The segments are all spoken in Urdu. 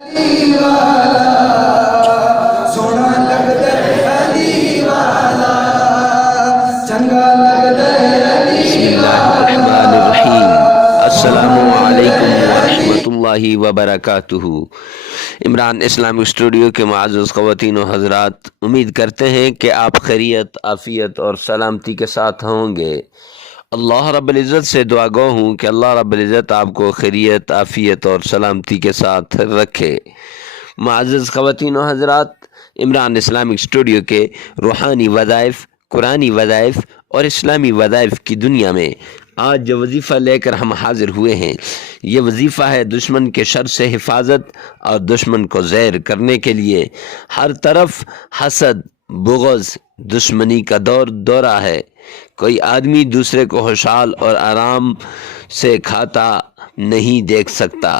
علی والا سونا لگتا علی والا چنگا لگتا علی بسم اللہ الرحمن الرحیم۔ السلام علیکم ورحمۃ اللہ وبرکاتہ۔ عمران اسلامک اسٹوڈیو کے معزز خواتین و حضرات، امید کرتے ہیں کہ آپ خیریت، عافیت اور سلامتی کے ساتھ ہوں گے۔ اللہ رب العزت سے دعا گو ہوں کہ اللہ رب العزت آپ کو خیریت، عافیت اور سلامتی کے ساتھ رکھے۔ معزز خواتین و حضرات، عمران اسلامک اسٹوڈیو کے روحانی وظائف، قرآنی وظائف اور اسلامی وظائف کی دنیا میں آج جو وظیفہ لے کر ہم حاضر ہوئے ہیں، یہ وظیفہ ہے دشمن کے شر سے حفاظت اور دشمن کو زیر کرنے کے لیے۔ ہر طرف حسد، بغض، دشمنی کا دورہ ہے۔ کوئی آدمی دوسرے کو خوشحال اور آرام سے کھاتا نہیں دیکھ سکتا،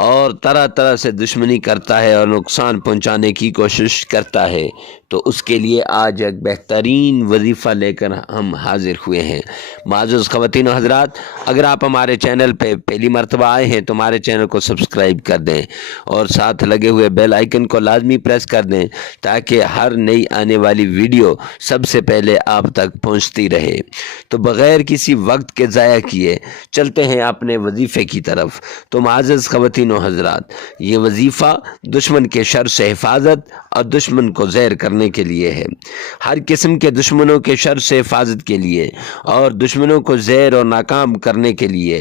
اور طرح طرح سے دشمنی کرتا ہے اور نقصان پہنچانے کی کوشش کرتا ہے۔ تو اس کے لیے آج ایک بہترین وظیفہ لے کر ہم حاضر ہوئے ہیں۔ معزز خواتین و حضرات، اگر آپ ہمارے چینل پہ پہلی مرتبہ آئے ہیں تو ہمارے چینل کو سبسکرائب کر دیں اور ساتھ لگے ہوئے بیل آئیکن کو لازمی پریس کر دیں تاکہ ہر نئی آنے والی ویڈیو سب سے پہلے آپ تک پہنچتی رہے۔ تو بغیر کسی وقت کے ضائع کیے چلتے ہیں اپنے وظیفے کی طرف۔ تو معزز خواتین و حضرات، یہ وظیفہ دشمن کے شر سے حفاظت اور دشمن کو زیر کرنے کے لیے ہے۔ ہر قسم کے دشمنوں کے شر سے حفاظت کے لیے اور دشمنوں کو زیر اور ناکام کرنے کے لیے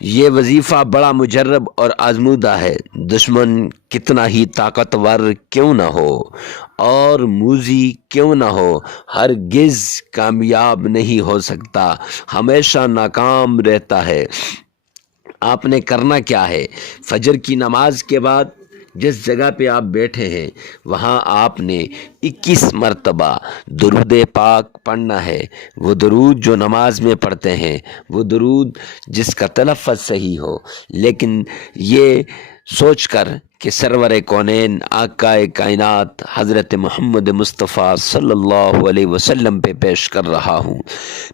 یہ وظیفہ بڑا مجرب اور آزمودہ ہے۔ دشمن کتنا ہی طاقتور کیوں نہ ہو اور موذی کیوں نہ ہو، ہرگز کامیاب نہیں ہو سکتا، ہمیشہ ناکام رہتا ہے۔ آپ نے کرنا کیا ہے؟ فجر کی نماز کے بعد جس جگہ پہ آپ بیٹھے ہیں وہاں آپ نے 21 مرتبہ درود پاک پڑھنا ہے۔ وہ درود جو نماز میں پڑھتے ہیں، وہ درود جس کا تلفظ صحیح ہو، لیکن یہ سوچ کر کہ سرور کونین، آقا کائنات حضرت محمد مصطفیٰ صلی اللہ علیہ وسلم پہ پیش کر رہا ہوں۔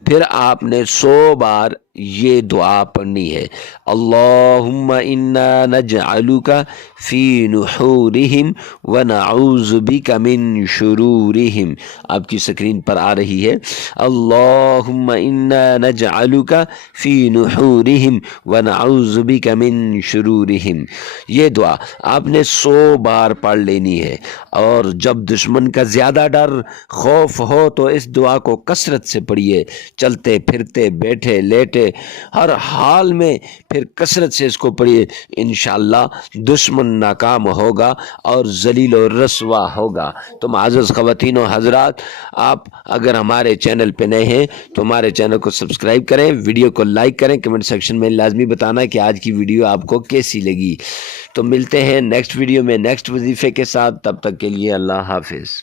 پھر آپ نے 100 بار یہ دعا پڑھنی ہے: اللہم انا نجعلک فی نحورہم ونعوذ بک من شرورہم۔ آپ کی سکرین پر آ رہی ہے: اللہم انا نجعلک فی نحورہم ونعوذ بک من شرورہم۔ یہ دعا آپ نے 100 بار پڑھ لینی ہے، اور جب دشمن کا زیادہ ڈر، خوف ہو تو اس دعا کو کثرت سے پڑھیے۔ چلتے پھرتے، بیٹھے لیٹے، ہر حال میں پھر کثرت سے اس کو پڑھیے۔ انشاءاللہ دشمن ناکام ہوگا اور ذلیل و رسوا ہوگا۔ تو معزز خواتین و حضرات، آپ اگر ہمارے چینل پہ نئے ہیں تو ہمارے چینل کو سبسکرائب کریں، ویڈیو کو لائک کریں، کمنٹ سیکشن میں لازمی بتانا کہ آج کی ویڈیو آپ کو کیسی لگی۔ تو ملتے ہیں نیکسٹ ویڈیو میں نیکسٹ وظیفے کے ساتھ، تب تک کے لیے اللہ حافظ۔